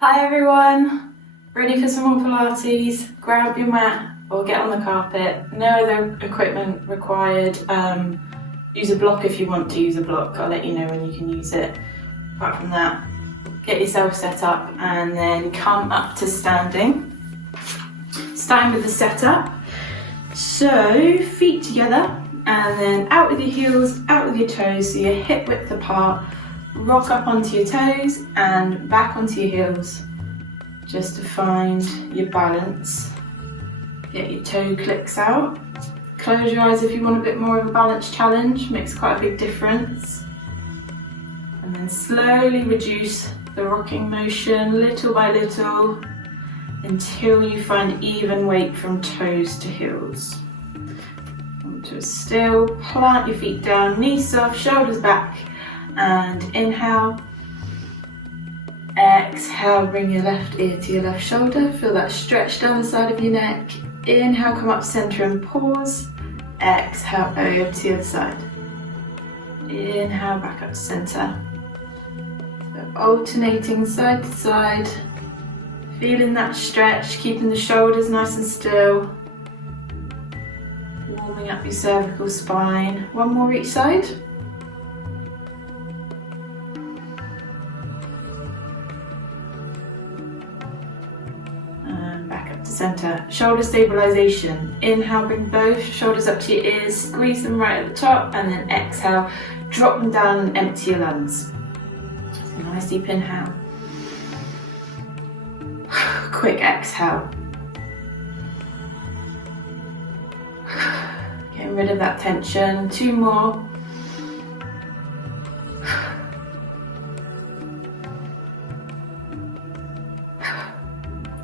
Hi everyone, ready for some more Pilates? Grab your mat or get on the carpet. No other equipment required. Use a block if you want to use a block. I'll let you know when you can use it. Apart from that, get yourself set up and then come up to standing. Starting with the setup. So feet together and then out with your heels, out with your toes so you're hip width apart. Rock up onto your toes and back onto your heels just to find your balance. Get your toe clicks out. Close your eyes if you want a bit more of a balance challenge, makes quite a big difference. And then slowly reduce the rocking motion little by little until you find even weight from toes to heels. Onto a still, plant your feet down, knees soft, shoulders back. And inhale, exhale, bring your left ear to your left shoulder, feel that stretch down the side of your neck. Inhale, come up center and pause. Exhale, over to the other side. Inhale, back up to center. So alternating side to side, feeling that stretch, keeping the shoulders nice and still. Warming up your cervical spine. One more each side. Center. Shoulder stabilization. Inhale, bring both shoulders up to your ears, squeeze them right at the top, and then exhale, drop them down and empty your lungs. So nice deep inhale. Quick exhale. Getting rid of that tension. Two more.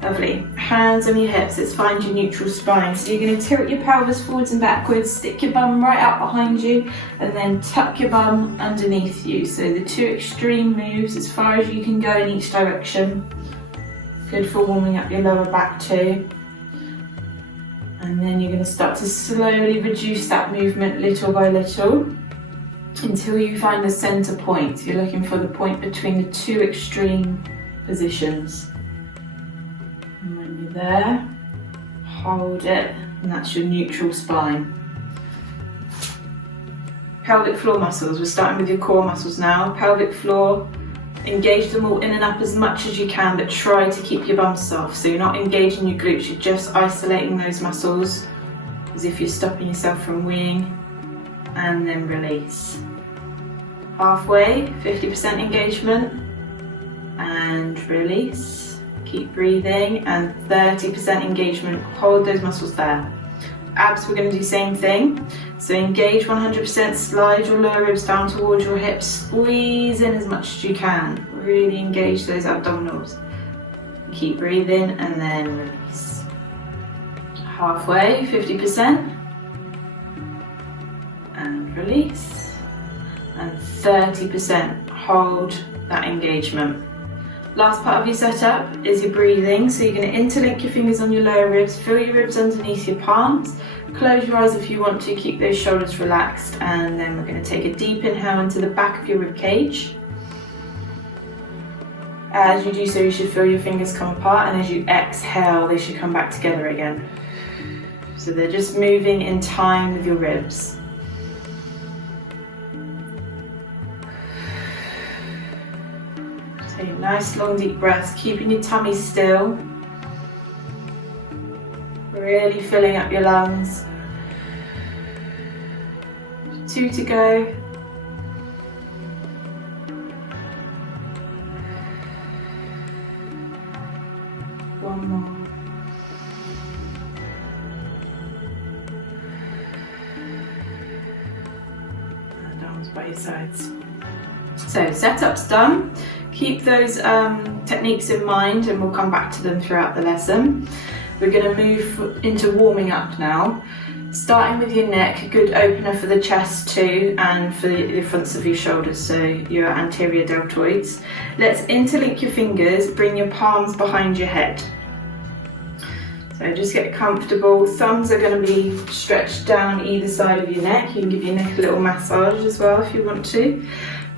Lovely. Hands on your hips, let's find your neutral spine. So you're going to tilt your pelvis forwards and backwards, stick your bum right out behind you, and then tuck your bum underneath you. So the two extreme moves as far as you can go in each direction. Good for warming up your lower back too. And then you're going to start to slowly reduce that movement little by little until you find the center point. You're looking for the point between the two extreme positions. And when you're there, hold it, and that's your neutral spine. Pelvic floor muscles, we're starting with your core muscles now. Pelvic floor, engage them all in and up as much as you can, but try to keep your bum soft. So you're not engaging your glutes, you're just isolating those muscles as if you're stopping yourself from weeing, and then release. Halfway, 50% engagement, and release. Keep breathing, and 30% engagement. Hold those muscles there. Abs, we're going to do the same thing. So engage 100%, slide your lower ribs down towards your hips, squeeze in as much as you can. Really engage those abdominals. Keep breathing and then release. Halfway, 50%. And release. And 30%. Hold that engagement. Last part of your setup is your breathing. So you're going to interlink your fingers on your lower ribs, feel your ribs underneath your palms. Close your eyes if you want to, keep those shoulders relaxed, and then we're going to take a deep inhale into the back of your rib cage. As you do so, you should feel your fingers come apart, and as you exhale, they should come back together again. So they're just moving in time with your ribs. Take nice long deep breaths, keeping your tummy still. Really filling up your lungs. 2 to go. One more. And arms by your sides. So setup's done. Keep those techniques in mind, and we'll come back to them throughout the lesson. We're going to move into warming up now. Starting with your neck, a good opener for the chest too, and for the fronts of your shoulders, so your anterior deltoids. Let's interlink your fingers, bring your palms behind your head. So just get comfortable. Thumbs are going to be stretched down either side of your neck. You can give your neck a little massage as well if you want to.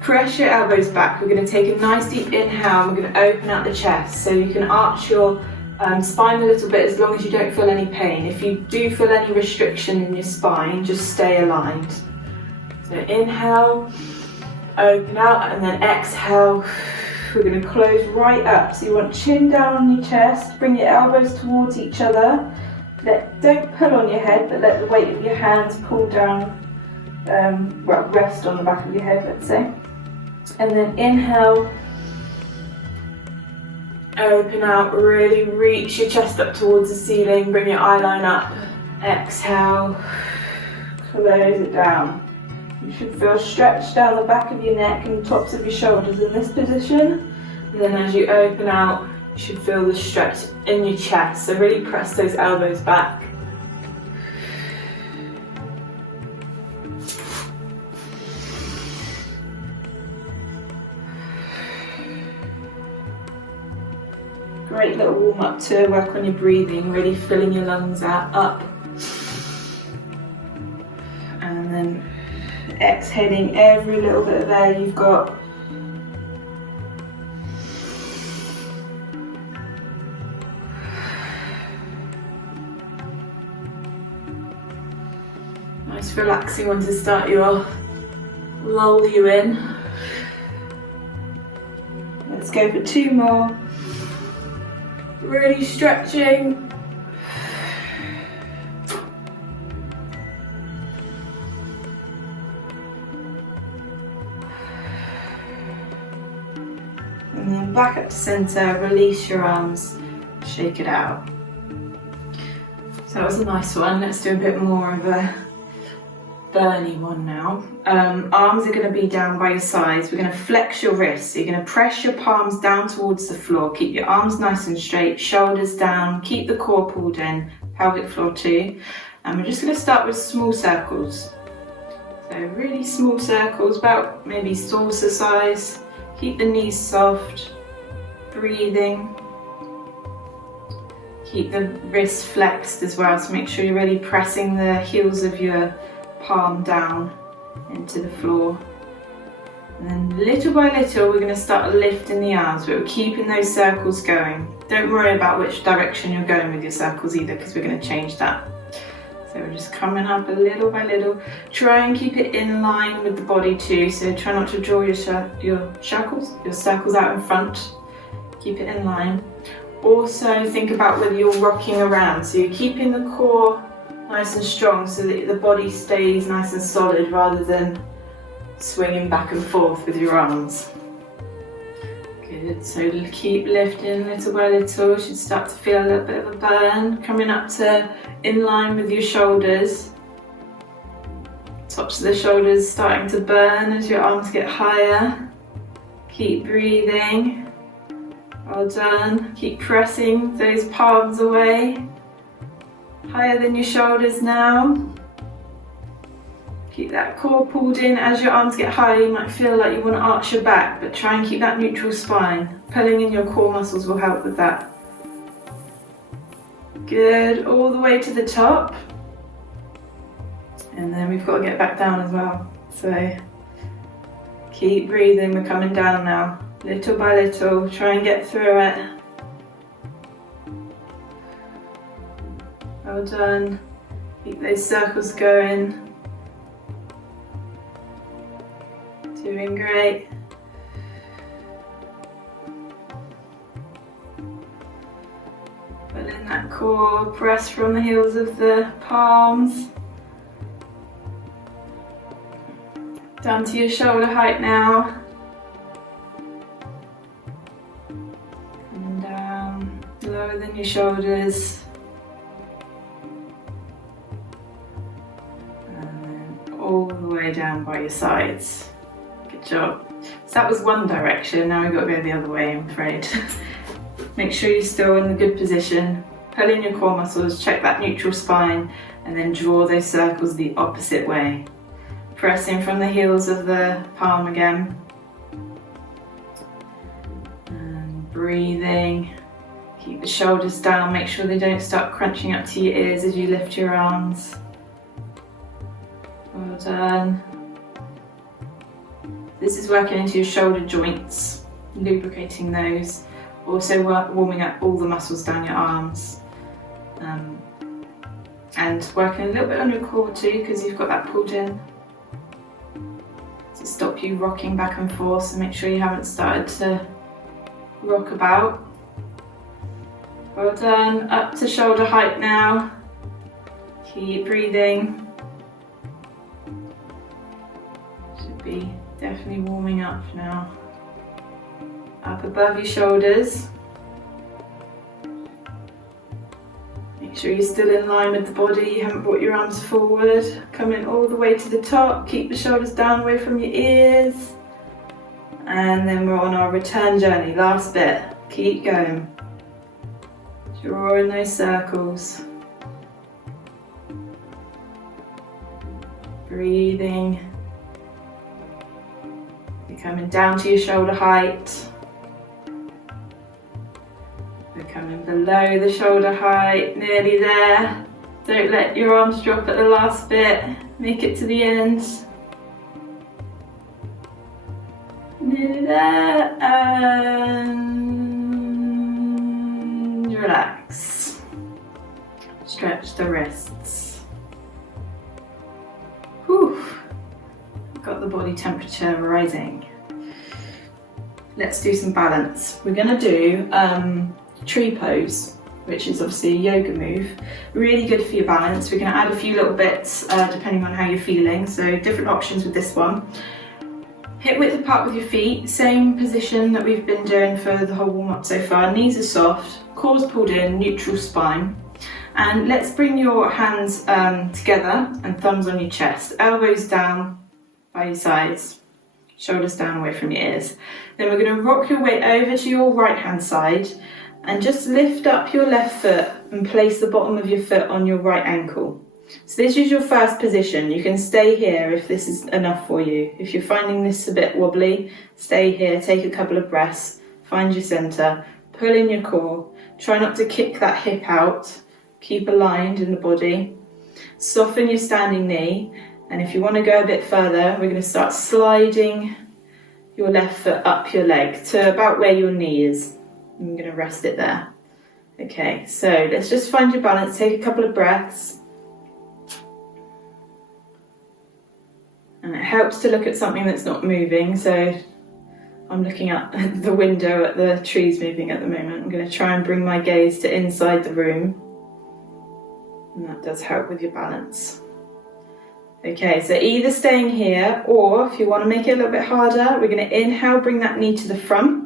Press your elbows back. We're going to take a nice deep inhale and we're going to open out the chest. So you can arch your spine a little bit as long as you don't feel any pain. If you do feel any restriction in your spine, just stay aligned. So inhale, open out, and then exhale. We're going to close right up. So you want chin down on your chest, bring your elbows towards each other. Don't pull on your head, but let the weight of your hands pull down, rest on the back of your head, let's say. And then inhale, open out, really reach your chest up towards the ceiling, bring your eye line up. Exhale, close it down. You should feel stretched down the back of your neck and the tops of your shoulders in this position. And then as you open out, you should feel the stretch in your chest. So really press those elbows back. Great little warm up to work on your breathing, really filling your lungs up. And then exhaling every little bit of air you've got. Nice relaxing one to start you off. Lull you in. Let's go for 2 more. Really stretching. And then back up to center, release your arms, shake it out. So that was a nice one. Let's do a bit more of a burny one now. Arms are going to be down by your sides. We're going to flex your wrists. So you're going to press your palms down towards the floor. Keep your arms nice and straight, shoulders down, keep the core pulled in, pelvic floor too. And we're just going to start with small circles. So really small circles, about maybe saucer size. Keep the knees soft, breathing. Keep the wrists flexed as well, so make sure you're really pressing the heels of your palm down into the floor. And then little by little we're going to start lifting the arms, but we're keeping those circles going. Don't worry about which direction you're going with your circles either, because we're going to change that. So we're just coming up a little by little. Try and keep it in line with the body too, so try not to draw your circles out in front. Keep it in line. Also think about whether you're rocking around, so you're keeping the core nice and strong so that the body stays nice and solid rather than swinging back and forth with your arms. Good, so keep lifting little by little. You should start to feel a little bit of a burn, coming up to in line with your shoulders. Tops of the shoulders starting to burn as your arms get higher. Keep breathing. Well done. Keep pressing those palms away. Higher than your shoulders now. Keep that core pulled in. As your arms get higher, you might feel like you want to arch your back, but try and keep that neutral spine. Pulling in your core muscles will help with that. Good, all the way to the top. And then we've got to get back down as well. So keep breathing, we're coming down now. Little by little, try and get through it. Well done. Keep those circles going. Doing great. Pull in that core, press from the heels of the palms. Down to your shoulder height now. And down, lower than your shoulders. And then all the way down by your sides. Good job. So that was one direction, now we've got to go the other way, I'm afraid. Make sure you're still in a good position. Pull in your core muscles, check that neutral spine, and then draw those circles the opposite way. Pressing from the heels of the palm again. And breathing. Keep the shoulders down, make sure they don't start crunching up to your ears as you lift your arms. Well done. This is working into your shoulder joints, lubricating those, also warming up all the muscles down your arms, and working a little bit on your core too, because you've got that pulled in to stop you rocking back and forth. So make sure you haven't started to rock about. Well done. Up to shoulder height now. Keep breathing. Should be definitely warming up now. Up above your shoulders. Make sure you're still in line with the body, you haven't brought your arms forward. Coming all the way to the top, keep the shoulders down away from your ears. And then we're on our return journey, last bit. Keep going. Draw in those circles. Breathing. You're coming down to your shoulder height. We're coming below the shoulder height, nearly there. Don't let your arms drop at the last bit. Make it to the end. Nearly there, and relax. Stretch the wrists. Whew. Got the body temperature rising. Let's do some balance. We're going to do tree pose, which is obviously a yoga move. Really good for your balance. We're going to add a few little bits depending on how you're feeling, so different options with this one. Hip width apart with your feet, same position that we've been doing for the whole warm up so far. Knees are soft, core's pulled in, neutral spine. And let's bring your hands together and thumbs on your chest, elbows down by your sides, shoulders down away from your ears. Then we're going to rock your weight over to your right hand side and just lift up your left foot and place the bottom of your foot on your right ankle. So this is your first position. You can stay here if this is enough for you. If you're finding this a bit wobbly, stay here, take a couple of breaths, find your centre, pull in your core, try not to kick that hip out, keep aligned in the body, soften your standing knee, and if you want to go a bit further, we're going to start sliding your left foot up your leg to about where your knee is. I'm going to rest it there. Okay, so let's just find your balance, take a couple of breaths. And it helps to look at something that's not moving, so I'm looking out the window at the trees moving at the moment. I'm going to try and bring my gaze to inside the room, and that does help with your balance. Okay, so either staying here, or if you want to make it a little bit harder, we're going to inhale, bring that knee to the front,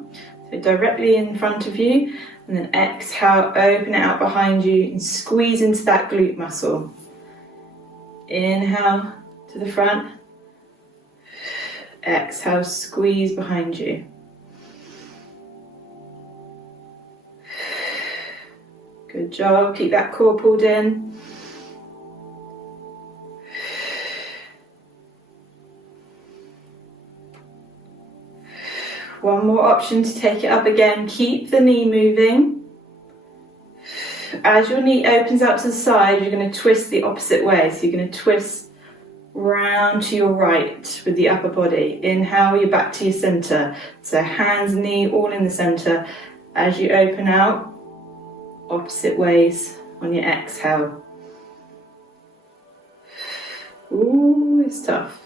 so directly in front of you, and then exhale, open it out behind you and squeeze into that glute muscle. Inhale to the front. Exhale, squeeze behind you. Good job, keep that core pulled in. One more option to take it up again, keep the knee moving. As your knee opens out to the side, you're going to twist the opposite way, so you're going to twist round to your right with the upper body. Inhale, you're back to your centre. So hands, knee, all in the centre. As you open out, opposite ways on your exhale. Ooh, it's tough.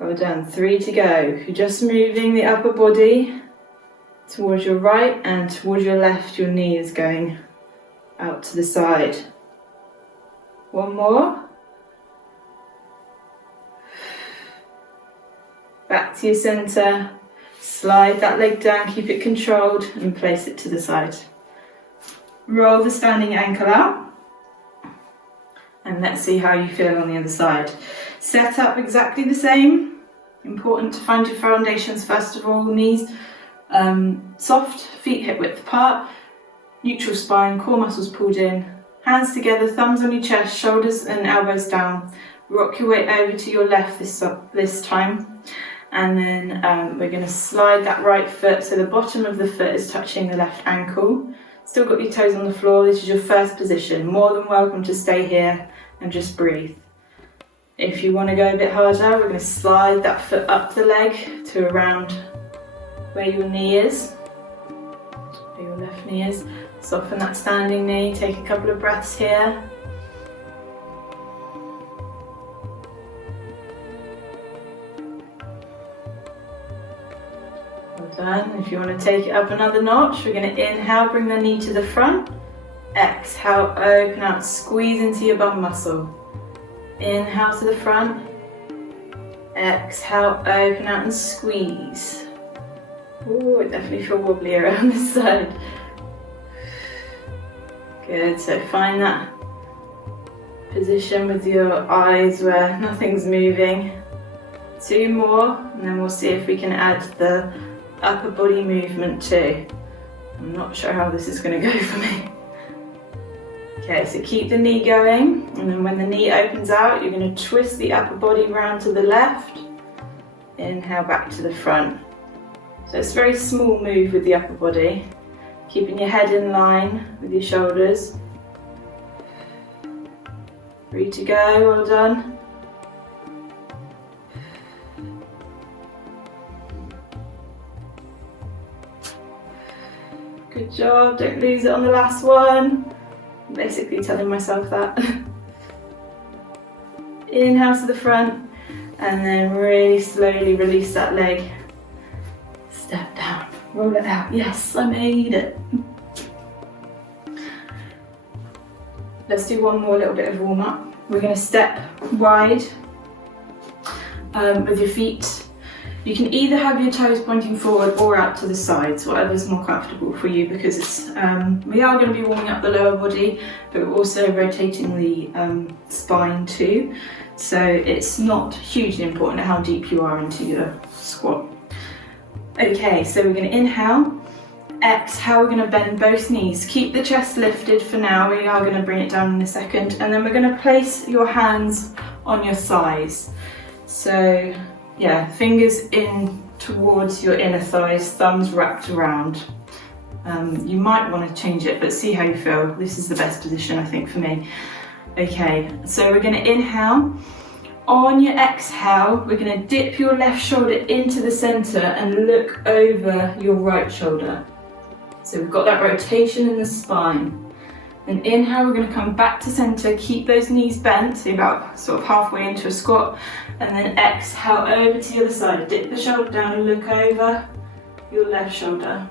Well done, 3 to go. You're just moving the upper body towards your right and towards your left. Your knee is going out to the side. One more. Back to your centre, slide that leg down, keep it controlled and place it to the side. Roll the standing ankle out and let's see how you feel on the other side. Set up exactly the same. Important to find your foundations first of all. Knees soft, feet hip width apart, neutral spine, core muscles pulled in, hands together, thumbs on your chest, shoulders and elbows down. Rock your weight over to your left this time. And then we're going to slide that right foot so the bottom of the foot is touching the left ankle. Still got your toes on the floor. This is your first position. More than welcome to stay here and just breathe. If you want to go a bit harder, we're going to slide that foot up the leg to around where your knee is, where your left knee is. Soften that standing knee, take a couple of breaths here. Well done. If you want to take it up another notch, we're going to inhale, bring the knee to the front. Exhale, open out, squeeze into your bum muscle. Inhale to the front. Exhale, open out and squeeze. Ooh, I definitely feel wobbly around this side. Good, so find that position with your eyes where nothing's moving. 2 more, and then we'll see if we can add the upper body movement too. I'm not sure how this is going to go for me. Okay, so keep the knee going, and then when the knee opens out, you're going to twist the upper body round to the left. Inhale back to the front. So it's a very small move with the upper body. Keeping your head in line with your shoulders. 3 to go, well done. Good job, don't lose it on the last one. I'm basically telling myself that. Inhale to the front, and then really slowly release that leg. Step down, roll it out. Yes, I made it. Let's do one more little bit of warm up. We're going to step wide with your feet. You can either have your toes pointing forward or out to the sides, whatever's more comfortable for you, because it's we are going to be warming up the lower body, but we're also rotating the spine too. So it's not hugely important how deep you are into your squat. Okay, so we're going to inhale. Exhale, we're going to bend both knees. Keep the chest lifted for now. We are going to bring it down in a second. And then we're going to place your hands on your thighs. So, yeah, fingers in towards your inner thighs, thumbs wrapped around. You might want to change it, but see how you feel. This is the best position, I think, for me. Okay, so we're going to inhale. On your exhale, we're going to dip your left shoulder into the centre and look over your right shoulder. So we've got that rotation in the spine. And inhale, we're going to come back to centre, keep those knees bent, so about sort of halfway into a squat. And then exhale over to the other side. Dip the shoulder down and look over your left shoulder.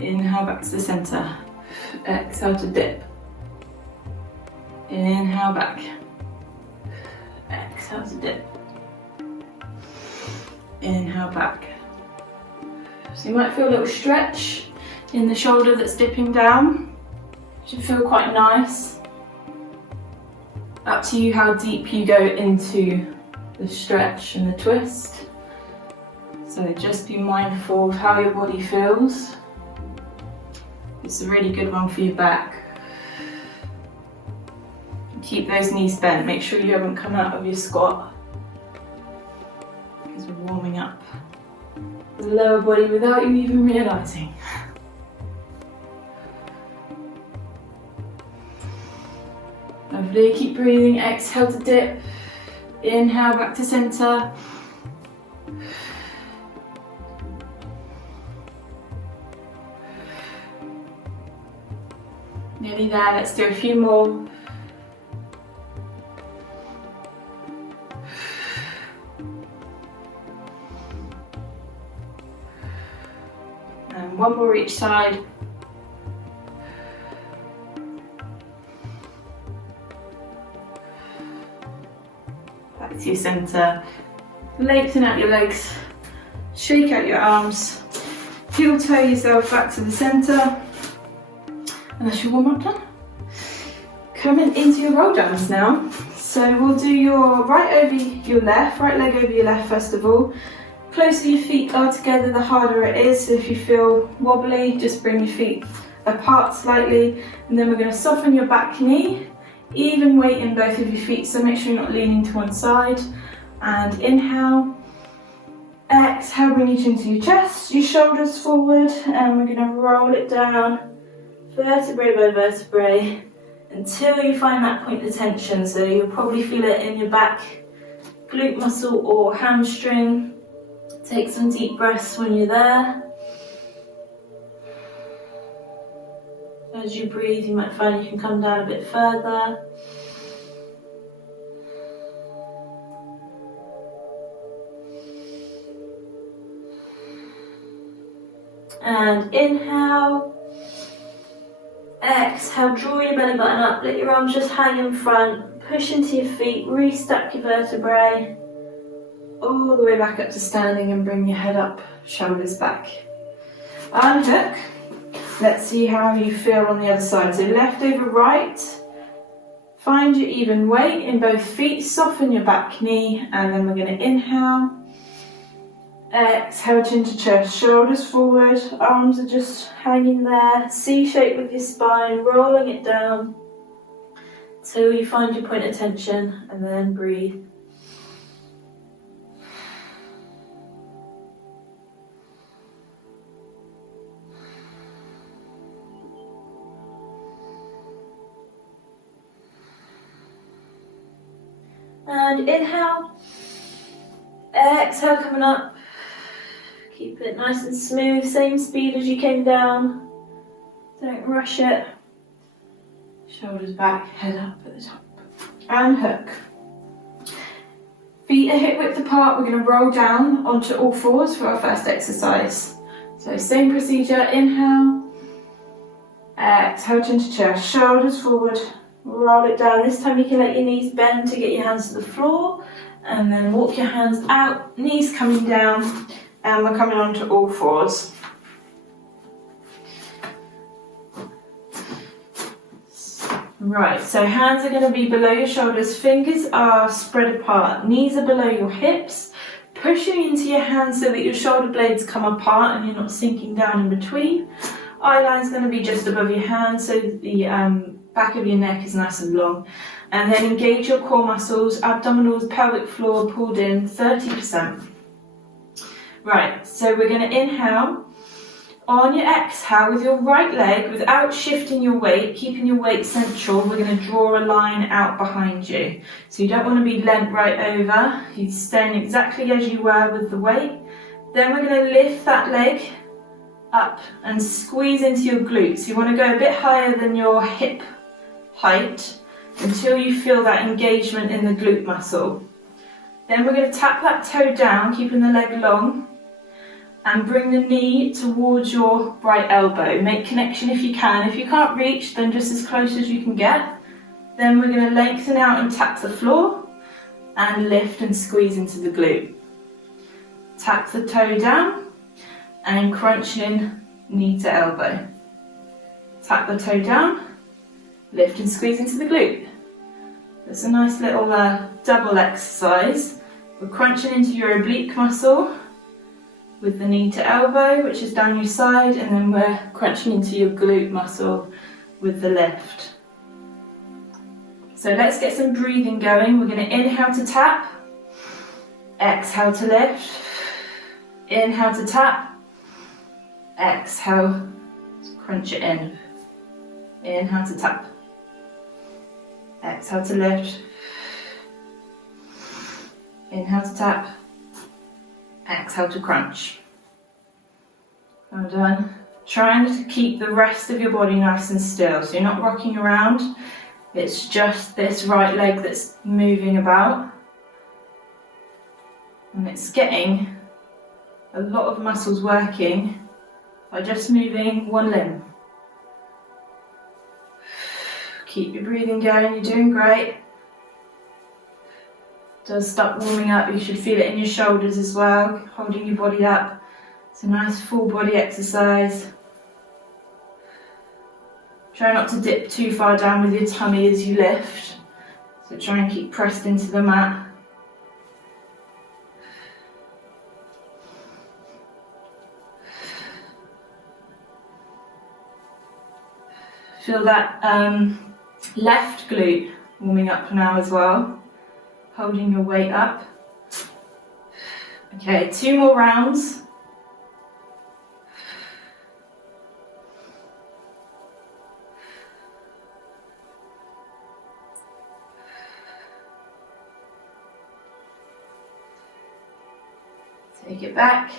Inhale back to the centre. Exhale to dip. Inhale back. Exhale to dip. Inhale back. So you might feel a little stretch in the shoulder that's dipping down. Should feel quite nice. Up to you how deep you go into the stretch and the twist. So just be mindful of how your body feels. It's a really good one for your back. Keep those knees bent. Make sure you haven't come out of your squat, because we're warming up the lower body without you even realising. Lovely, keep breathing. Exhale to dip. Inhale back to centre. Nearly there, let's do a few more. And one more each side. Back to your centre. Lengthen out your legs. Shake out your arms. Heel toe yourself back to the centre. And that's your warm up done. Coming into your roll downs now. So we'll do your right over your left, right leg over your left first of all. Closer your feet are together, the harder it is. So if you feel wobbly, just bring your feet apart slightly. And then we're going to soften your back knee. Even weight in both of your feet, so make sure you're not leaning to one side. And inhale. Exhale, bring your chin to your chest, your shoulders forward, and we're going to roll it down, vertebrae by vertebrae, until you find that point of tension. So you'll probably feel it in your back glute muscle or hamstring. Take some deep breaths when you're there. As you breathe, you might find you can come down a bit further. And inhale. Exhale, draw your belly button up, let your arms just hang in front, push into your feet, restack your vertebrae, all the way back up to standing and bring your head up, shoulders back. Unhook. Let's see how you feel on the other side. So left over right. Find your even weight in both feet, soften your back knee, and then we're going to inhale. Exhale, chin to chest, shoulders forward, arms are just hanging there, C shape with your spine, rolling it down till you find your point of tension, and then breathe. And inhale, exhale, coming up. Keep it nice and smooth, same speed as you came down. Don't rush it. Shoulders back, head up at the top. And hook. Feet are hip width apart. We're going to roll down onto all fours for our first exercise. So same procedure, inhale. Exhale, chin to chest, shoulders forward. Roll it down. This time you can let your knees bend to get your hands to the floor. And then walk your hands out, knees coming down. And we're coming on to all fours. Right, so hands are going to be below your shoulders, fingers are spread apart, knees are below your hips, pushing into your hands so that your shoulder blades come apart and you're not sinking down in between. Eye line's going to be just above your hands so the back of your neck is nice and long. And then engage your core muscles, abdominals, pelvic floor pulled in 30%. Right, so we're going to inhale. On your exhale, with your right leg, without shifting your weight, keeping your weight central, we're going to draw a line out behind you. So you don't want to be leant right over. You're staying exactly as you were with the weight. Then we're going to lift that leg up and squeeze into your glutes. You want to go a bit higher than your hip height until you feel that engagement in the glute muscle. Then we're going to tap that toe down, keeping the leg long. And bring the knee towards your right elbow. Make connection if you can. If you can't reach, then just as close as you can get. Then we're going to lengthen out and tap the floor and lift and squeeze into the glute. Tap the toe down and crunch in knee to elbow. Tap the toe down, lift and squeeze into the glute. It's a nice little double exercise. We're crunching into your oblique muscle with the knee to elbow, which is down your side, and then we're crunching into your glute muscle with the lift. So let's get some breathing going. We're going to inhale to tap, exhale to lift, inhale to tap, exhale to crunch it in. Inhale to tap, exhale to lift, inhale to tap, exhale to crunch. Well done. Trying to keep the rest of your body nice and still, so you're not rocking around. It's just this right leg that's moving about. And it's getting a lot of muscles working by just moving one limb. Keep your breathing going, you're doing great. Does start warming up, you should feel it in your shoulders as well, holding your body up. It's a nice full body exercise. Try not to dip too far down with your tummy as you lift. So try and keep pressed into the mat. Feel that left glute warming up now as well. Holding your weight up. Okay, 2 more rounds. Take it back,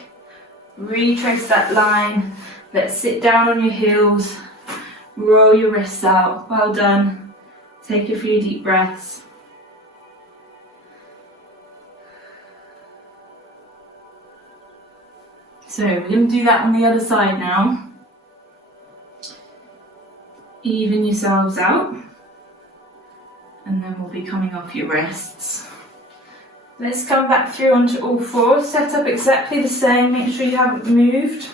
retrace that line, let's sit down on your heels, roll your wrists out, well done. Take a few deep breaths. So we're going to do that on the other side now. Even yourselves out, and then we'll be coming off your wrists. Let's come back through onto all fours, set up exactly the same, make sure you haven't moved.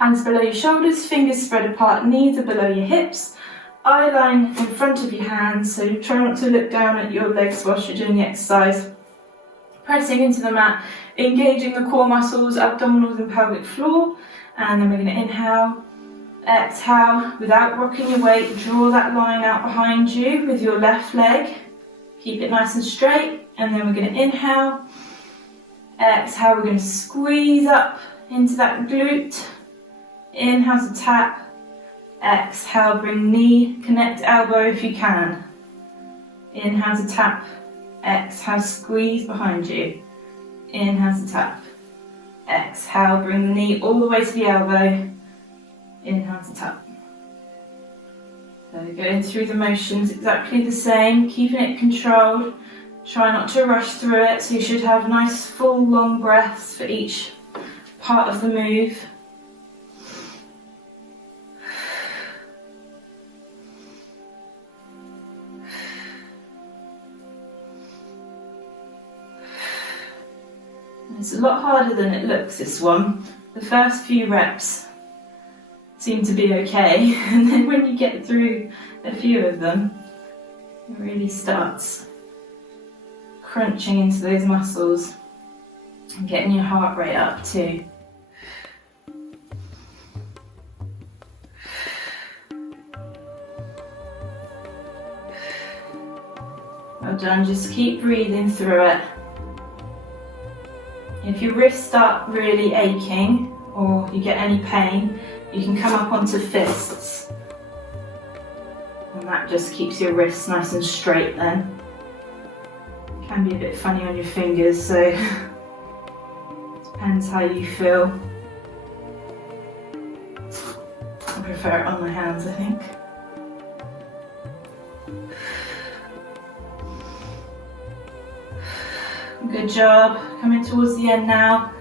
Hands below your shoulders, fingers spread apart, knees are below your hips, eye line in front of your hands, so try not to look down at your legs whilst you're doing the exercise. Pressing into the mat, engaging the core muscles, abdominals and pelvic floor, and then we're going to inhale, exhale, without rocking your weight, draw that line out behind you with your left leg, keep it nice and straight. And then we're going to inhale, exhale, we're going to squeeze up into that glute, inhale to tap, exhale, bring knee, connect elbow if you can, inhale to tap, exhale, squeeze behind you, inhale to tap, exhale, bring the knee all the way to the elbow, inhale to tap. So going through the motions exactly the same, keeping it controlled. Try not to rush through it, so you should have nice full long breaths for each part of the move. It's a lot harder than it looks, this one. The first few reps seem to be okay, and then when you get through a few of them, it really starts crunching into those muscles and getting your heart rate up too. Well done, just keep breathing through it. If your wrists start really aching or you get any pain, you can come up onto fists, and that just keeps your wrists nice and straight then. Can be a bit funny on your fingers, so depends how you feel. I prefer it on my hands, I think. Good job. Coming towards the end now.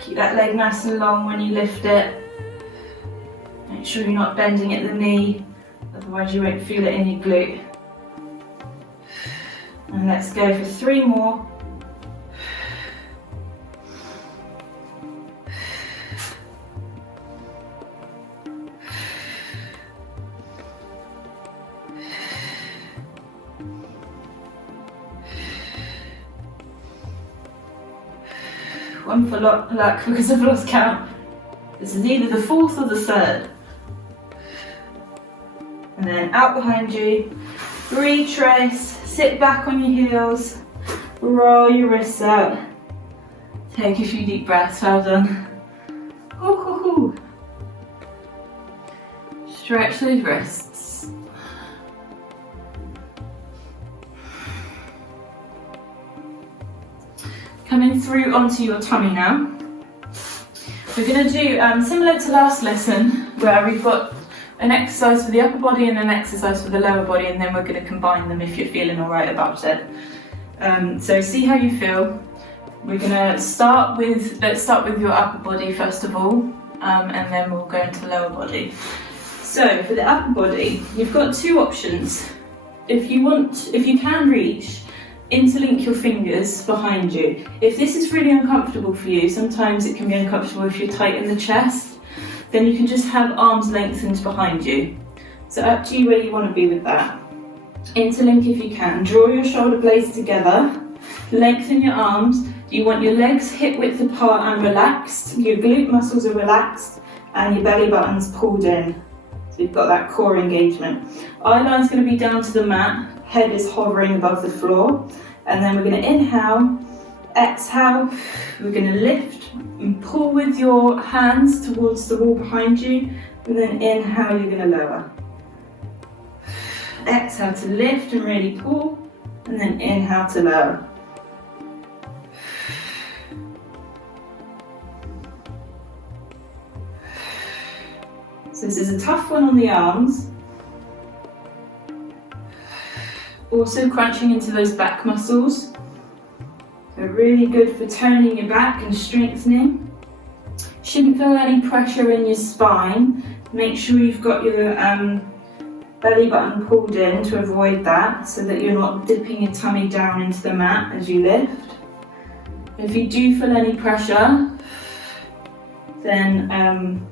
Keep that leg nice and long when you lift it. Make sure you're not bending at the knee, otherwise you won't feel it in your glute. And let's go for 3 more. One for luck because I've lost count. This is either the 4th or the 3rd. And then out behind you, retrace, sit back on your heels, roll your wrists out, take a few deep breaths, well done. Ooh, ooh, ooh. Stretch those wrists. Coming through onto your tummy now. We're going to do similar to last lesson, where we've got an exercise for the upper body and an exercise for the lower body, and then we're going to combine them if you're feeling alright about it. So see how you feel. We're going to start with, let's start with your upper body first of all, and then we'll go into the lower body. So for the upper body, you've got 2 options. If you can reach, interlink your fingers behind you. If this is really uncomfortable for you, sometimes it can be uncomfortable if you're tight in the chest, then you can just have arms lengthened behind you. So up to you where you want to be with that. Interlink if you can. Draw your shoulder blades together, lengthen your arms. You want your legs hip width apart and relaxed, your glute muscles are relaxed, and your belly button's pulled in. So you've got that core engagement. Eye line's going to be down to the mat, head is hovering above the floor, and then we're going to inhale, exhale, we're going to lift and pull with your hands towards the wall behind you, and then inhale, you're going to lower. Exhale to lift and really pull, and then inhale to lower. So this is a tough one on the arms. Also crunching into those back muscles. So really good for toning your back and strengthening. Shouldn't feel any pressure in your spine. Make sure you've got your belly button pulled in to avoid that, so that you're not dipping your tummy down into the mat as you lift. If you do feel any pressure, then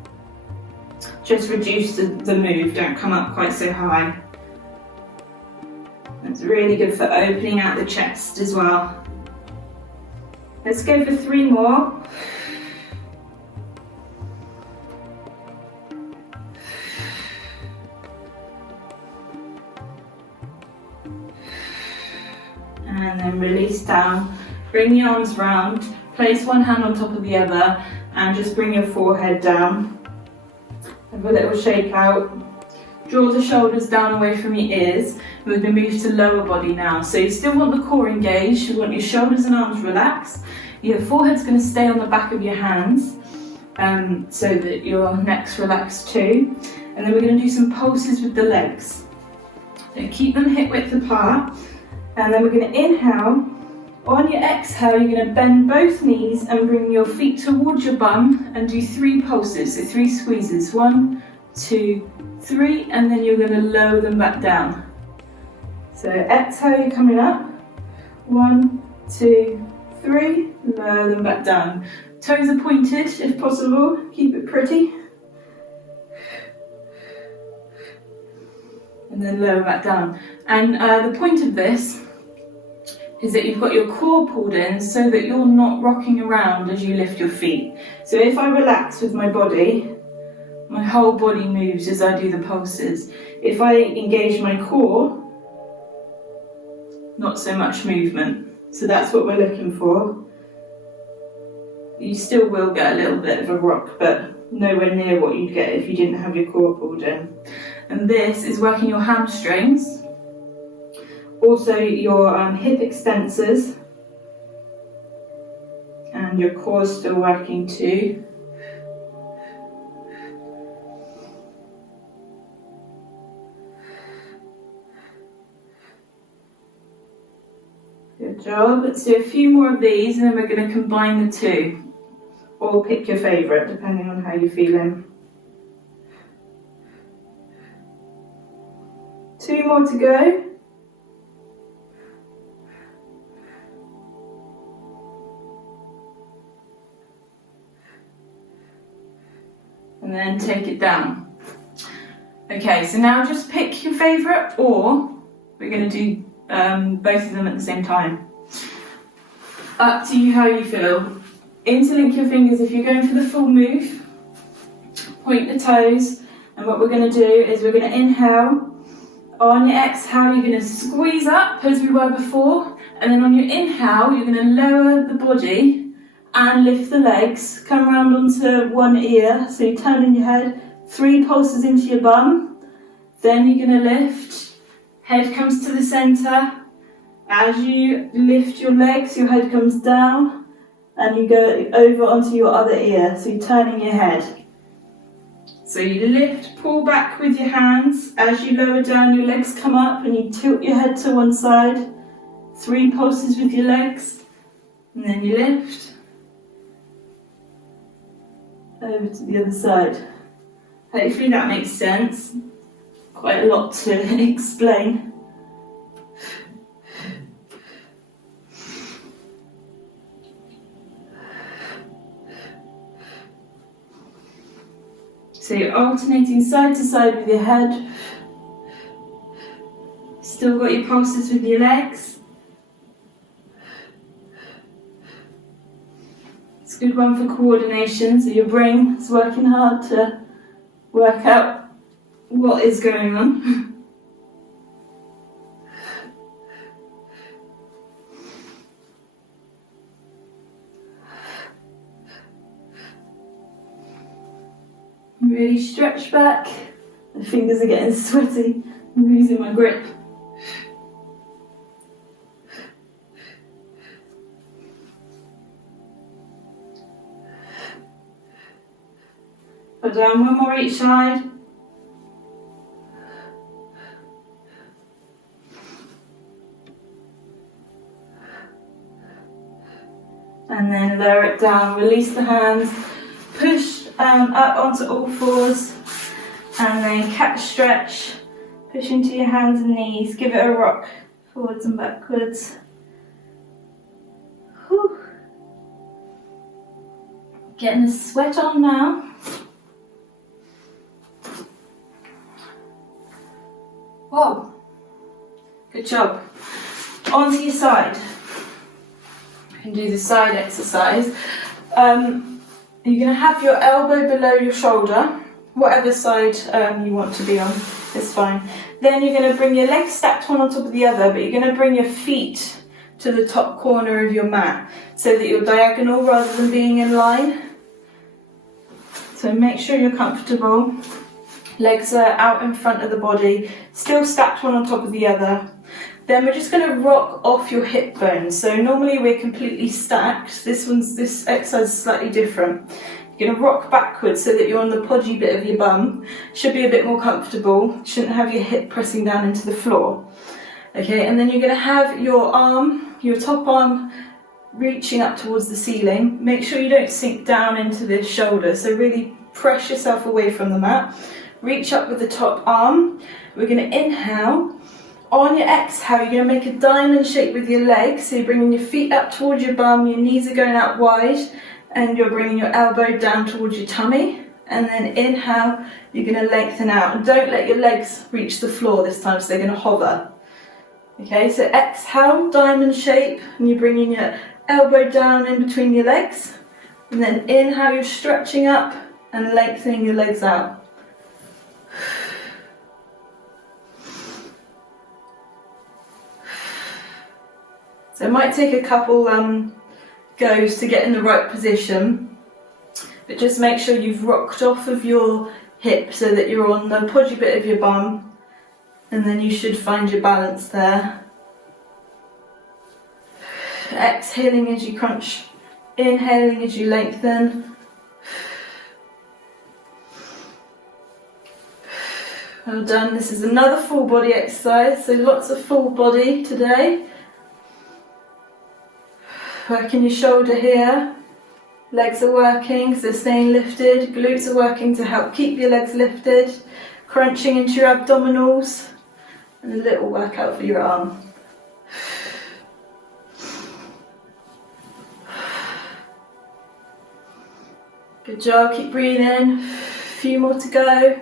just reduce the move, don't come up quite so high. It's really good for opening out the chest as well. Let's go for 3 more. And then release down. Bring the arms round. Place one hand on top of the other and just bring your forehead down. Have a little shake out. Draw the shoulders down away from your ears. We're going to move to lower body now. So you still want the core engaged. You want your shoulders and arms relaxed. Your forehead's going to stay on the back of your hands, so that your neck's relaxed too. And then we're going to do some pulses with the legs. So keep them hip width apart. And then we're going to inhale. On your exhale, you're going to bend both knees and bring your feet towards your bum and do 3 pulses, so 3 squeezes. 1, 2, 3, and then you're going to lower them back down. So exhale, you're coming up. 1, 2, 3, lower them back down. Toes are pointed if possible, keep it pretty. And then lower back down. And the point of this is that you've got your core pulled in so that you're not rocking around as you lift your feet. So if I relax with my body, my whole body moves as I do the pulses. If I engage my core, not so much movement. So that's what we're looking for. You still will get a little bit of a rock, but nowhere near what you'd get if you didn't have your core pulled in. And this is working your hamstrings. Also your hip extensors, and your core is still working too. Good job. Let's do a few more of these and then we're going to combine the 2. Or pick your favourite depending on how you're feeling. 2 more to go. And then take it down. Okay, so now just pick your favourite, or we're going to do both of them at the same time. Up to you how you feel. Interlink your fingers if you're going for the full move. Point the toes, and what we're going to do is we're going to inhale. On your exhale, you're going to squeeze up as we were before, and then on your inhale, you're going to lower the body and lift the legs, come round onto one ear, so you're turning your head, 3 pulses into your bum, then you're going to lift, head comes to the centre, as you lift your legs, your head comes down, and you go over onto your other ear, so you're turning your head. So you lift, pull back with your hands, as you lower down, your legs come up, and you tilt your head to one side, 3 pulses with your legs, and then you lift, over to the other side. Hopefully that makes sense. Quite a lot to explain. So you're alternating side to side with your head. Still got your pulses with your legs. It's a good one for coordination, so your brain is working hard to work out what is going on. Really stretch back. My fingers are getting sweaty. I'm losing my grip. Put down one more each side. And then lower it down, release the hands, push up onto all fours, and then cat stretch, push into your hands and knees, give it a rock, forwards and backwards. Whew. Getting the sweat on now. Whoa, good job. Onto your side. You can do the side exercise. You're going to have your elbow below your shoulder, whatever side you want to be on, it's fine. Then you're going to bring your legs stacked one on top of the other, but you're going to bring your feet to the top corner of your mat so that you're diagonal rather than being in line. So make sure you're comfortable. Legs are out in front of the body, still stacked one on top of the other. Then we're just going to rock off your hip bones. So normally we're completely stacked. This exercise is slightly different. You're going to rock backwards so that you're on the podgy bit of your bum. Should be a bit more comfortable. Shouldn't have your hip pressing down into the floor. Okay, and then you're going to have your arm, your top arm, reaching up towards the ceiling. Make sure you don't sink down into this shoulder. So really press yourself away from the mat. Reach up with the top arm. We're going to inhale. On your exhale, you're going to make a diamond shape with your legs. So you're bringing your feet up towards your bum, your knees are going out wide, and you're bringing your elbow down towards your tummy. And then inhale, you're going to lengthen out. And don't let your legs reach the floor this time, so they're going to hover. Okay, so exhale, diamond shape, and you're bringing your elbow down in between your legs. And then inhale, you're stretching up and lengthening your legs out. So it might take a couple goes to get in the right position, but just make sure you've rocked off of your hip so that you're on the podgy bit of your bum, and then you should find your balance there. Exhaling as you crunch, inhaling as you lengthen. Well done. This is another full body exercise, so lots of full body today. Working your shoulder here, legs are working because they're staying lifted, glutes are working to help keep your legs lifted, crunching into your abdominals, and a little workout for your arm. Good job, keep breathing, a few more to go.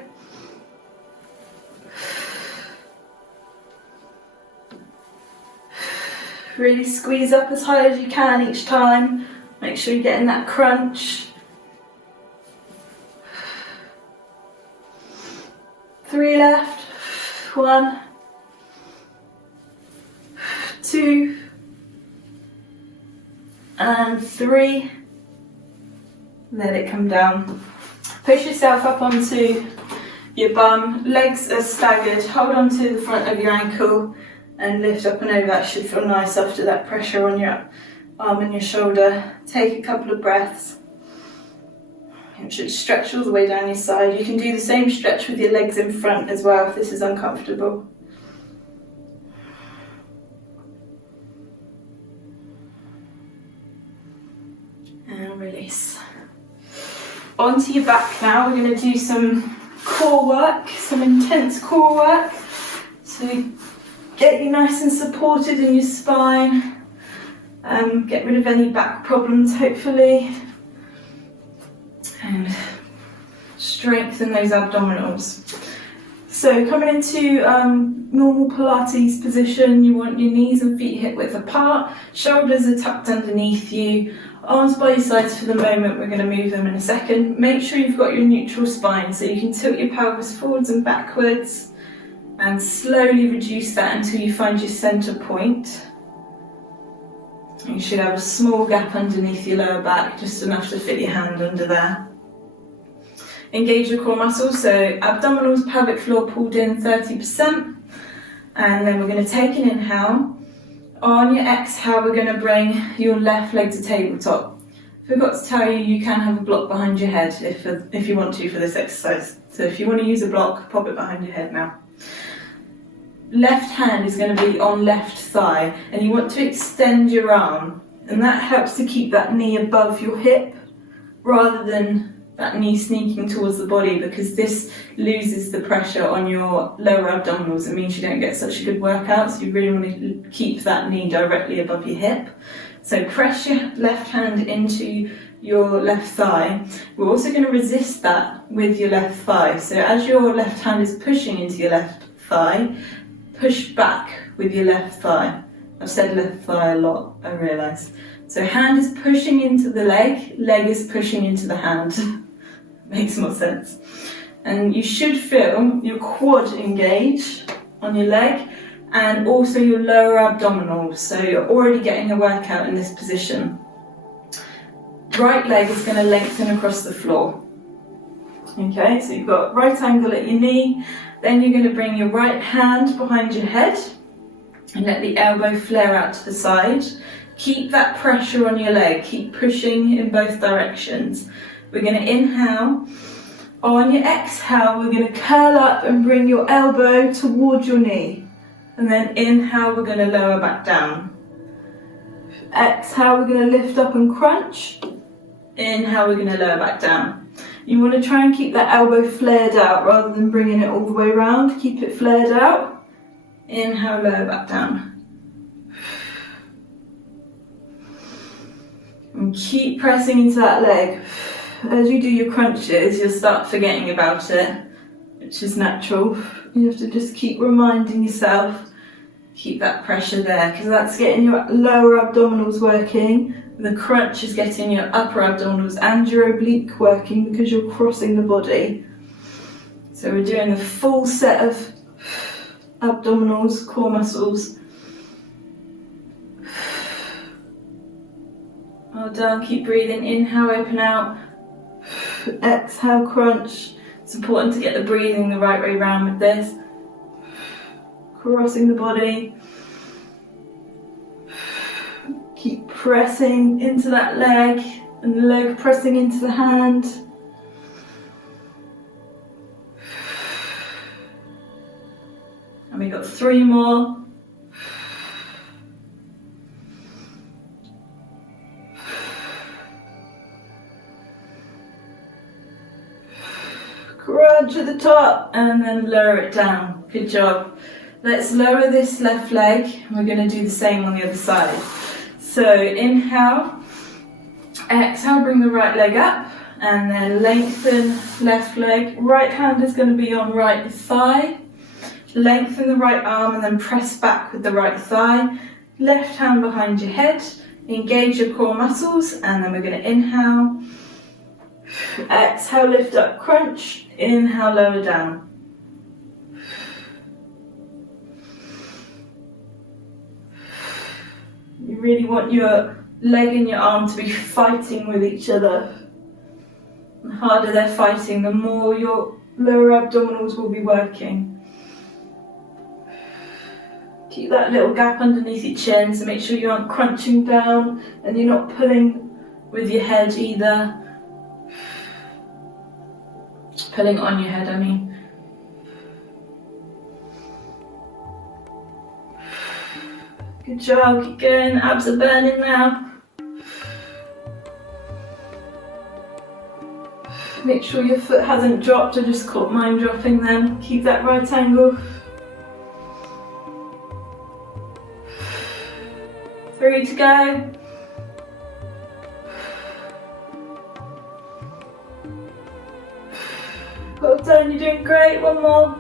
Really squeeze up as high as you can each time. Make sure you're getting that crunch. 3 left. 1, 2, and 3. Let it come down. Push yourself up onto your bum. Legs are staggered. Hold on to the front of your ankle and lift up and over. That should feel nice after that pressure on your arm and your shoulder. Take a couple of breaths. It should stretch all the way down your side. You can do the same stretch with your legs in front as well if this is uncomfortable. And release. Onto your back now. We're going to do some core work, some intense core work. So get you nice and supported in your spine. Get rid of any back problems, hopefully. And strengthen those abdominals. So coming into normal Pilates position, you want your knees and feet hip width apart. Shoulders are tucked underneath you. Arms by your sides for the moment. We're going to move them in a second. Make sure you've got your neutral spine so you can tilt your pelvis forwards and backwards. And slowly reduce that until you find your centre point. You should have a small gap underneath your lower back, just enough to fit your hand under there. engage your core muscles, so abdominals, pelvic floor pulled in 30%. And then we're going to take an inhale. On your exhale, we're going to bring your left leg to tabletop. Forgot to tell you, you can have a block behind your head if you want to for this exercise. So if you want to use a block, pop it behind your head now. Left hand is going to be on left thigh, and you want to extend your arm, and that helps to keep that knee above your hip rather than that knee sneaking towards the body, because this loses the pressure on your lower abdominals. It means you don't get such a good workout, so you really want to keep that knee directly above your hip. So press your left hand into your left thigh. We're also going to resist that with your left thigh. So as your left hand is pushing into your left thigh, push back with your left thigh. I've said left thigh a lot, I realise. So hand is pushing into the leg is pushing into the hand. Makes more sense. And you should feel your quad engage on your leg and also your lower abdominals. So you're already getting a workout in this position. Right leg is going to lengthen across the floor. Okay, so you've got right angle at your knee. Then you're going to bring your right hand behind your head and let the elbow flare out to the side. Keep that pressure on your leg. Keep pushing in both directions. We're going to inhale. On your exhale, we're going to curl up and bring your elbow towards your knee. And then inhale, we're going to lower back down. Exhale, we're going to lift up and crunch. Inhale, we're going to lower back down. You want to try and keep that elbow flared out rather than bringing it all the way around. Keep it flared out. Inhale, lower back down. And keep pressing into that leg. As you do your crunches, you'll start forgetting about it, which is natural. You have to just keep reminding yourself, keep that pressure there, because that's getting your lower abdominals working. The crunch is getting your upper abdominals and your oblique working because you're crossing the body. So we're doing the full set of abdominals, core muscles. Well done, keep breathing. Inhale, open out. Exhale, crunch. It's important to get the breathing the right way around with this. Crossing the body. Keep pressing into that leg, and the leg pressing into the hand. And we've got 3 more. Crunch at the top and then lower it down. Good job. Let's lower this left leg. We're going to do the same on the other side. So inhale, exhale, bring the right leg up and then lengthen left leg. Right hand is going to be on right thigh. Lengthen the right arm and then press back with the right thigh. Left hand behind your head. Engage your core muscles and then we're going to inhale. Exhale, lift up, crunch. Inhale, lower down. You really want your leg and your arm to be fighting with each other. The harder they're fighting, the more your lower abdominals will be working. Keep that little gap underneath your chin, so make sure you aren't crunching down and you're not pulling with your head either. Pulling on your head, I mean. Good job, keep going, abs are burning now. Make sure your foot hasn't dropped, I just caught mine dropping then. Keep that right angle. 3 to go. Well done, you're doing great. 1 more.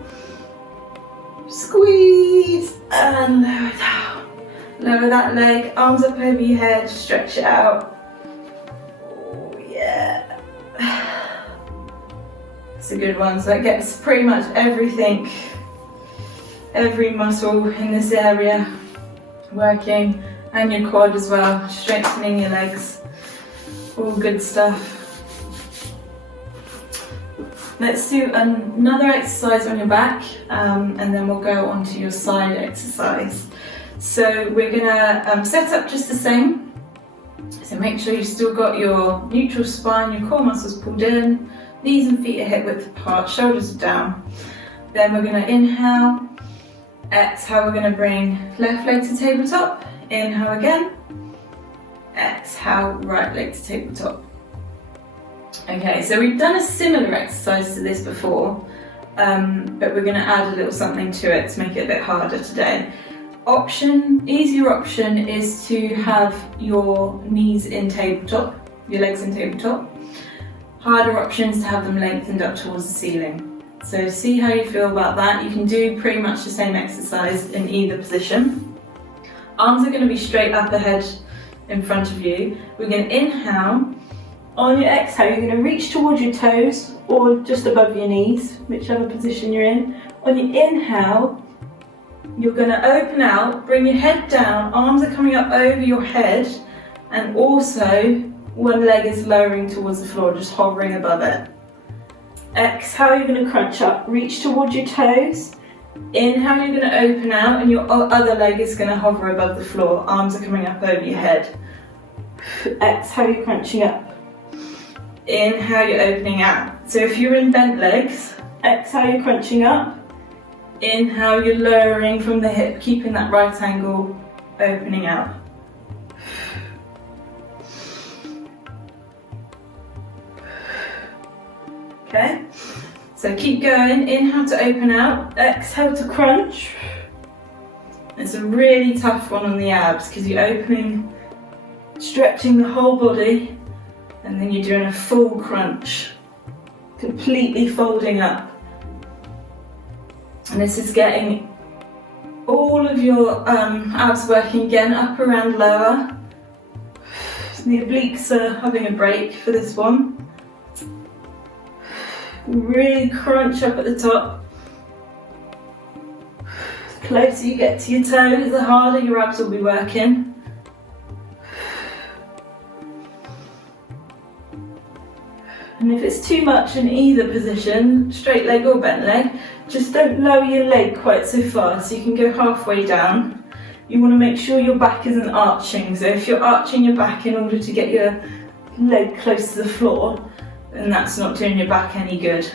Squeeze and lower down. Lower that leg, arms up over your head, stretch it out. Oh yeah. It's a good one. So that gets pretty much everything, every muscle in this area working, and your quad as well, strengthening your legs. All good stuff. Let's do another exercise on your back, and then we'll go on to your side exercise. So we're gonna set up just the same. So make sure you've still got your neutral spine, your core muscles pulled in, knees and feet are hip width apart, shoulders are down. Then we're gonna inhale, exhale, we're gonna bring left leg to tabletop, inhale again, exhale, right leg to tabletop. Okay, so we've done a similar exercise to this before, but we're going to add a little something to it to make it a bit harder today. Easier option is to have your knees in tabletop, your legs in tabletop. Harder option is to have them lengthened up towards the ceiling. So see how you feel about that. You can do pretty much the same exercise in either position. Arms are going to be straight up ahead in front of you. We're going to inhale. On your exhale, you're going to reach towards your toes or just above your knees, whichever position you're in. On your inhale, you're going to open out, bring your head down, arms are coming up over your head, and also one leg is lowering towards the floor, just hovering above it. Exhale, you're going to crunch up, reach towards your toes. Inhale, you're going to open out, and your other leg is going to hover above the floor, arms are coming up over your head. Exhale, you're crunching up. Inhale, you're opening out. So if you're in bent legs, exhale, you're crunching up. Inhale, you're lowering from the hip, keeping that right angle, opening out. Okay, so keep going. Inhale to open out, exhale to crunch. It's a really tough one on the abs because you're opening, stretching the whole body. And then you're doing a full crunch, completely folding up. And this is getting all of your abs working again, upper and lower. The obliques are having a break for this one. Really crunch up at the top. The closer you get to your toes, the harder your abs will be working. And if it's too much in either position, straight leg or bent leg, just don't lower your leg quite so far, so you can go halfway down. You want to make sure your back isn't arching, so if you're arching your back in order to get your leg close to the floor, then that's not doing your back any good.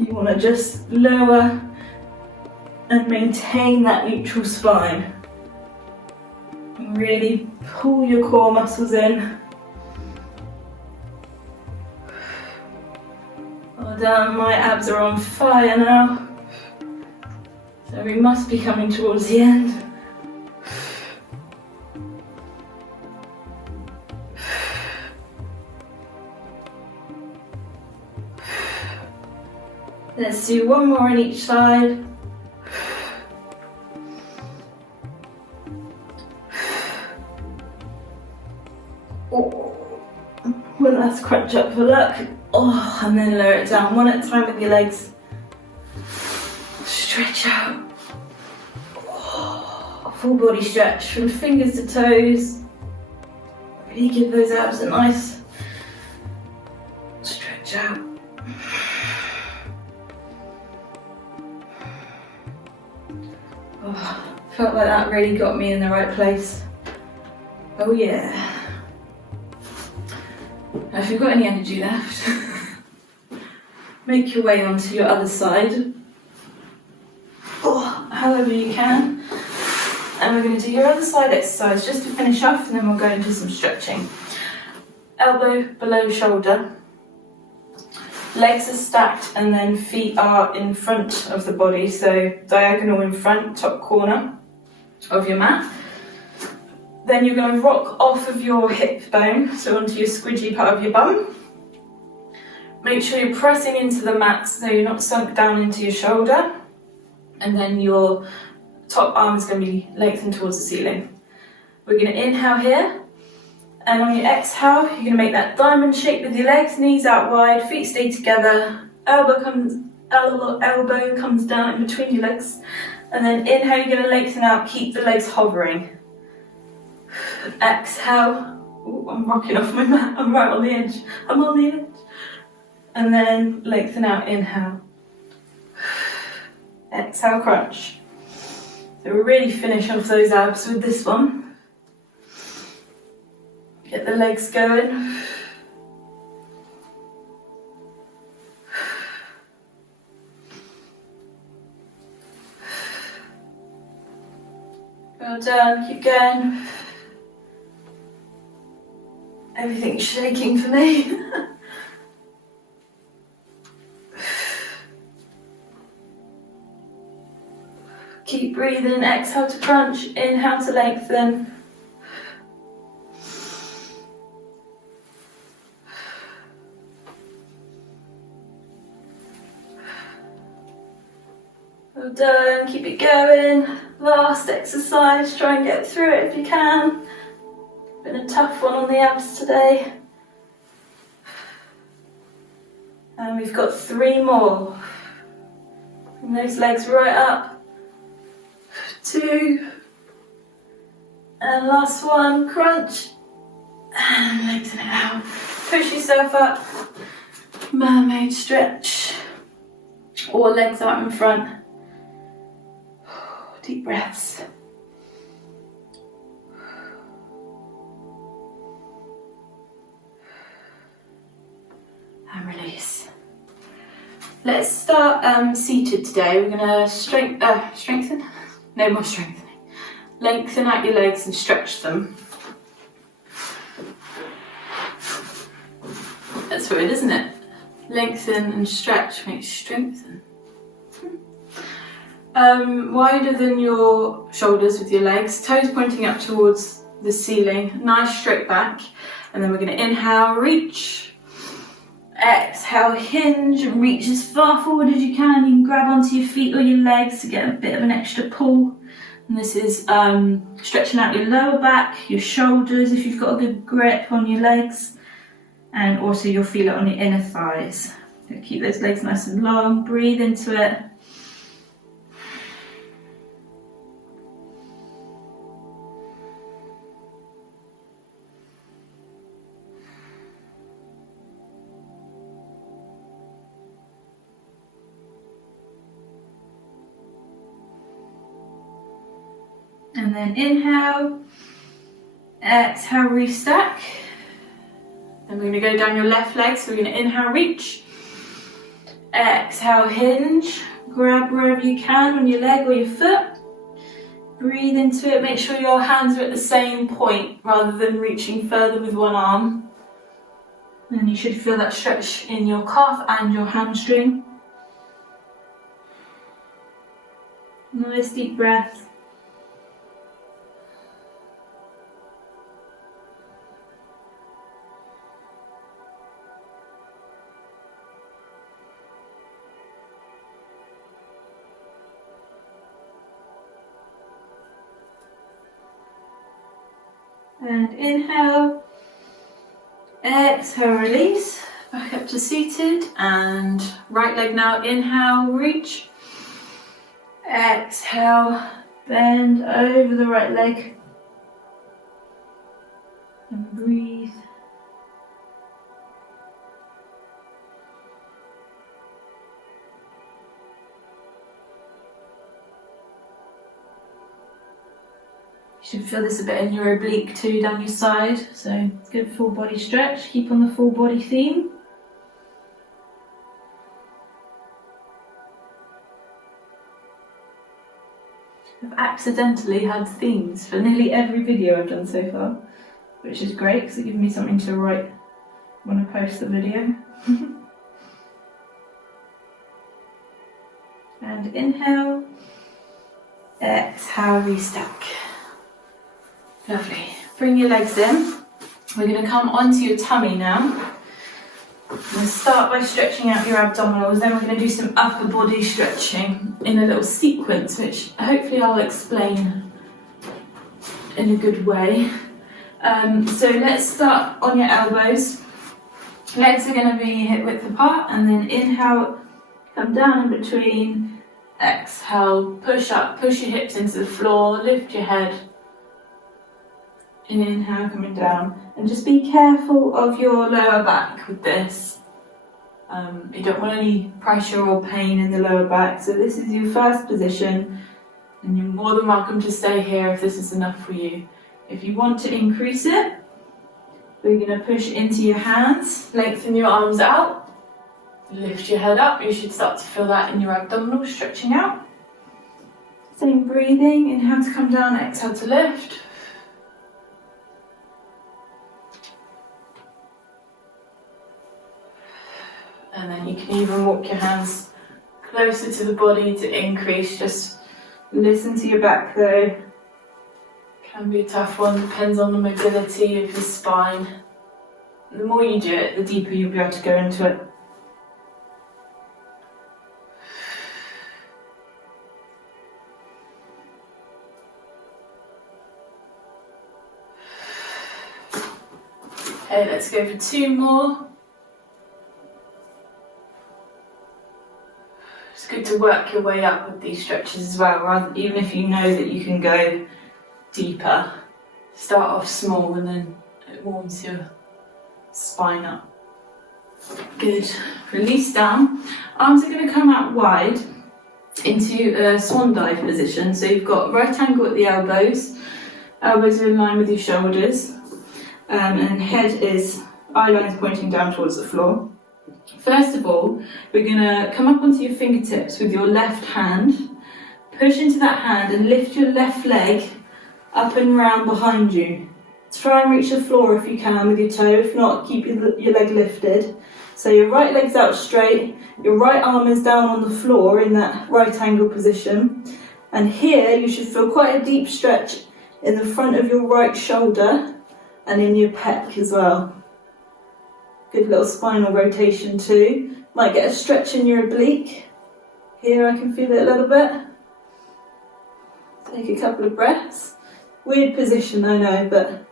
You want to just lower and maintain that neutral spine. And really pull your core muscles in. Down, my abs are on fire now, so we must be coming towards the end. Let's do one more on each side. Oh. One last crunch up for luck. Oh, and then lower it down one at a time with your legs. Stretch out. Oh, full body stretch from fingers to toes. Really give those abs a nice stretch out. Oh, felt like that really got me in the right place. Oh yeah. Now, if you've got any energy left, make your way onto your other side, however you can. And we're going to do your other side exercise just to finish off, and then we'll go into some stretching. Elbow below shoulder, legs are stacked, and then feet are in front of the body, so diagonal in front, top corner of your mat. Then you're going to rock off of your hip bone, so onto your squidgy part of your bum. Make sure you're pressing into the mat so you're not sunk down into your shoulder. And then your top arm is going to be lengthened towards the ceiling. We're going to inhale here. And on your exhale, you're going to make that diamond shape with your legs, knees out wide, feet stay together. Elbow comes down in between your legs. And then inhale, you're going to lengthen out, keep the legs hovering. Exhale. Ooh, I'm rocking off my mat, I'm right on the edge. I'm on the edge. and then lengthen out, inhale. Exhale, crunch. So we'll really finish off those abs with this one. Get the legs going. Well done, keep going. Everything's shaking for me. Keep breathing, exhale to crunch, inhale to lengthen. Well done, keep it going. Last exercise, try and get through it if you can. Been a tough one on the abs today. And we've got 3 more. Bring those legs right up. 2. And last one, crunch. And lengthen it out. Push yourself up. Mermaid stretch. Or legs out in front. Deep breaths. And release. Let's start seated today. We're going to strengthen. No more strengthening. Lengthen out your legs and stretch them. That's weird, isn't it? Lengthen and stretch makes you strengthen. Wider than your shoulders with your legs, toes pointing up towards the ceiling, nice straight back. And then we're going to inhale, reach. Exhale, hinge and reach as far forward as you can. You can grab onto your feet or your legs to get a bit of an extra pull. And this is stretching out your lower back, your shoulders if you've got a good grip on your legs. And also you'll feel it on your inner thighs. So keep those legs nice and long, breathe into it. And then inhale, exhale, restack. Then we're going to go down your left leg, so we're going to inhale, reach. Exhale, hinge. Grab wherever you can on your leg or your foot. Breathe into it, make sure your hands are at the same point rather than reaching further with one arm. And you should feel that stretch in your calf and your hamstring. Nice deep breath. And inhale, exhale, release, back up to seated, and right leg now, inhale, reach, exhale, bend over the right leg, and breathe. You should feel this a bit in your oblique too, down your side, so good full body stretch. Keep on the full body theme. I've accidentally had themes for nearly every video I've done so far, which is great because it gives me something to write when I post the video. And inhale, exhale, restack. Lovely. Bring your legs in. We're going to come onto your tummy now. We'll start by stretching out your abdominals, then we're going to do some upper body stretching in a little sequence, which hopefully I'll explain in a good way. So let's start on your elbows. Legs are going to be hip width apart, and then inhale, come down in between. Exhale, push up, push your hips into the floor, lift your head. And inhale, coming down. And just be careful of your lower back with this. You don't want any pressure or pain in the lower back. So this is your first position, and you're more than welcome to stay here if this is enough for you. If you want to increase it, we're going to push into your hands, lengthen your arms out, lift your head up. You should start to feel that in your abdominals stretching out. Same breathing, inhale to come down, exhale to lift. And then you can even walk your hands closer to the body to increase. Just listen to your back though. Can be a tough one, depends on the mobility of your spine. The more you do it, the deeper you'll be able to go into it. Okay, let's go for 2 more. It's good to work your way up with these stretches as well, even if you know that you can go deeper. Start off small and then it warms your spine up. Good. Release down. Arms are going to come out wide into a swan dive position. So you've got right angle at the elbows. Elbows are in line with your shoulders. And head is, eye line is pointing down towards the floor. First of all, we're going to come up onto your fingertips with your left hand, push into that hand and lift your left leg up and round behind you. Try and reach the floor if you can with your toe, if not, keep your leg lifted. So your right leg's out straight, your right arm is down on the floor in that right angle position. And here you should feel quite a deep stretch in the front of your right shoulder and in your pec as well. Good little spinal rotation too. Might get a stretch in your oblique. Here I can feel it a little bit. Take a couple of breaths. Weird position, I know, but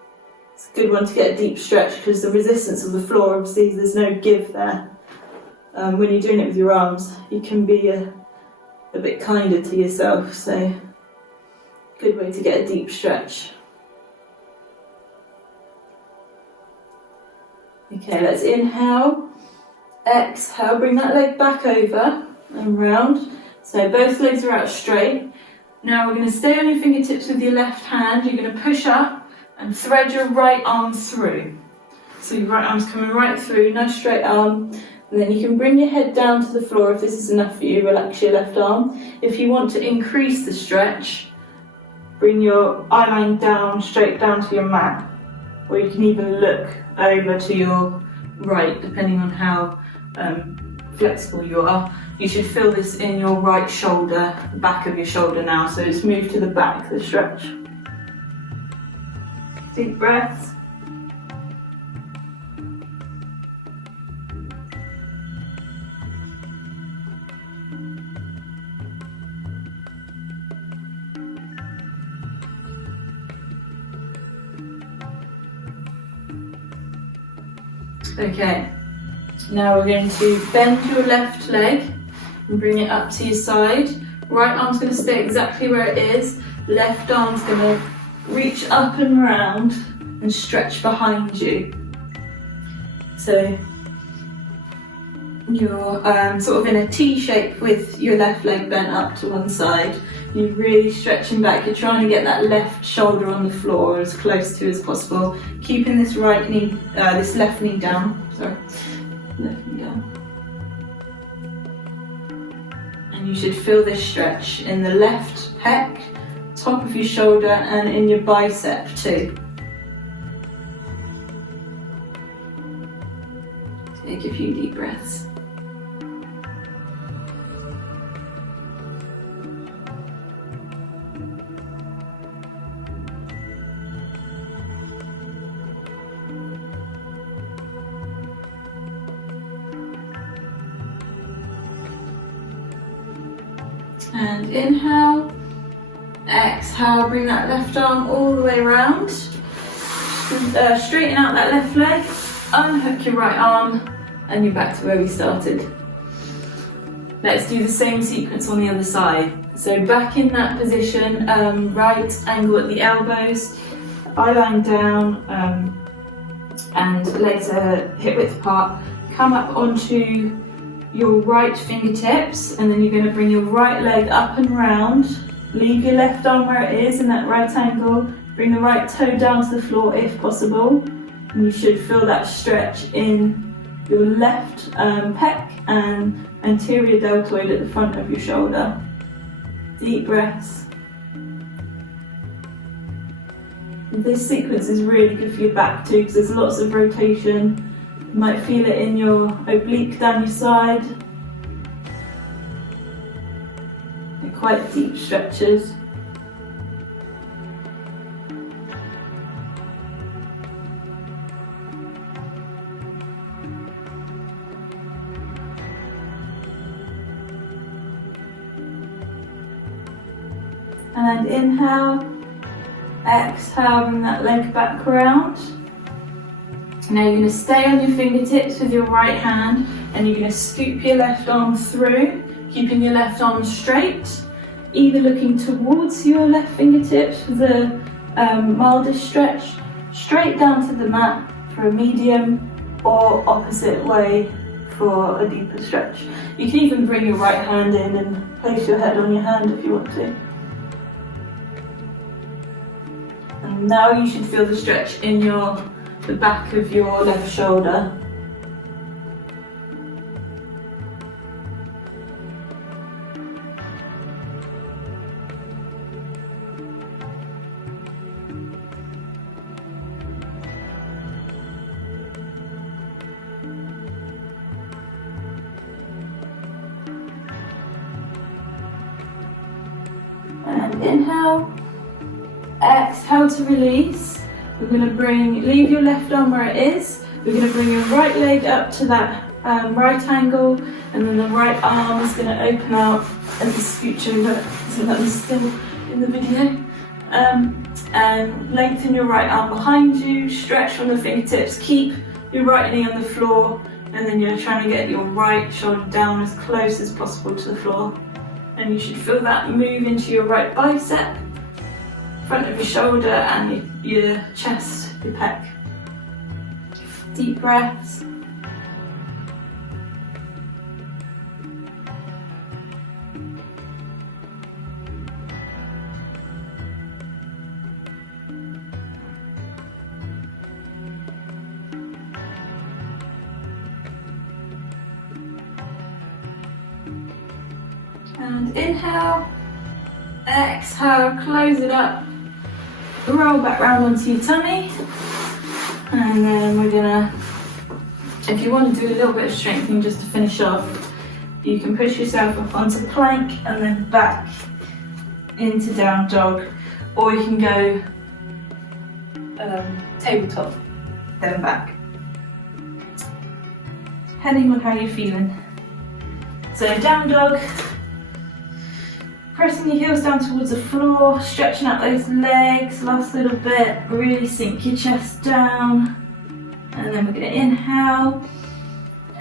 it's a good one to get a deep stretch because the resistance of the floor, obviously there's no give there. When you're doing it with your arms, you can be a bit kinder to yourself, so good way to get a deep stretch. Okay, let's inhale, exhale, bring that leg back over and round. So both legs are out straight. Now we're going to stay on your fingertips with your left hand. You're going to push up and thread your right arm through. So your right arm's coming right through, nice straight arm. And then you can bring your head down to the floor if this is enough for you, relax your left arm. If you want to increase the stretch, bring your eye line down, straight down to your mat. Or you can even look over to your right, depending on how flexible you are. You should feel this in your right shoulder, the back of your shoulder now, so it's moved to the back, the stretch. Deep breaths. Okay, now we're going to bend your left leg and bring it up to your side. Right arm's going to stay exactly where it is. Left arm's going to reach up and round and stretch behind you. So you're sort of in a T shape with your left leg bent up to one side. You're really stretching back. You're trying to get that left shoulder on the floor as close to as possible. Keeping this right knee, this left knee down. Sorry, left knee down. And you should feel this stretch in the left pec, top of your shoulder, and in your bicep too. Take a few deep breaths. And inhale, exhale, bring that left arm all the way around. Straighten out that left leg, unhook your right arm, and you're back to where we started. Let's do the same sequence on the other side. So back in that position, right angle at the elbows, eye line down, and legs are hip width apart. Come up onto your right fingertips, and then you're going to bring your right leg up and round. Leave your left arm where it is in that right angle. Bring the right toe down to the floor if possible. And you should feel that stretch in your left pec and anterior deltoid at the front of your shoulder. Deep breaths. This sequence is really good for your back too, because there's lots of rotation. You might feel it in your oblique down your side. They're quite deep stretches. And inhale, exhale, bring that leg back around. Now you're going to stay on your fingertips with your right hand, and you're going to scoop your left arm through, keeping your left arm straight, either looking towards your left fingertips for the mildest stretch, straight down to the mat for a medium, or opposite way for a deeper stretch. You can even bring your right hand in and place your head on your hand if you want to. And now you should feel the stretch in the back of your left shoulder. And inhale. Exhale to release. We're going to leave your left arm where it is. We're going to bring your right leg up to that right angle, and then the right arm is going to open out as a scooch over, so that was still in the video. And lengthen your right arm behind you, stretch from the fingertips, keep your right knee on the floor, and then you're trying to get your right shoulder down as close as possible to the floor. And you should feel that move into your right bicep, front of your shoulder, and your chest, your pec. Deep breaths. And inhale, exhale, close it up. Roll back round onto your tummy, and then we're gonna, if you want to do a little bit of strengthening just to finish off, you can push yourself up onto plank and then back into down dog, or you can go tabletop, then back, depending on how you're feeling. So down dog, pressing your heels down towards the floor, stretching out those legs, last little bit, really sink your chest down. And then we're going to inhale,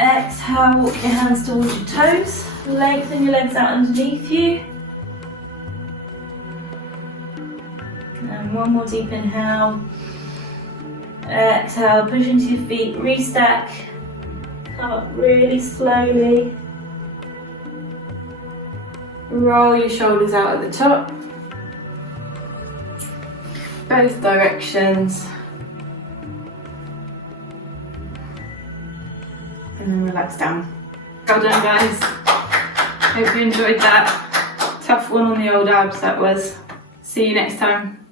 exhale, walk your hands towards your toes, lengthen your legs out underneath you. And one more deep inhale, exhale, push into your feet, restack, come up really slowly. Roll your shoulders out at the top, both directions, and then relax down. Well done guys, hope you enjoyed that. Tough one on the old abs that was. See you next time.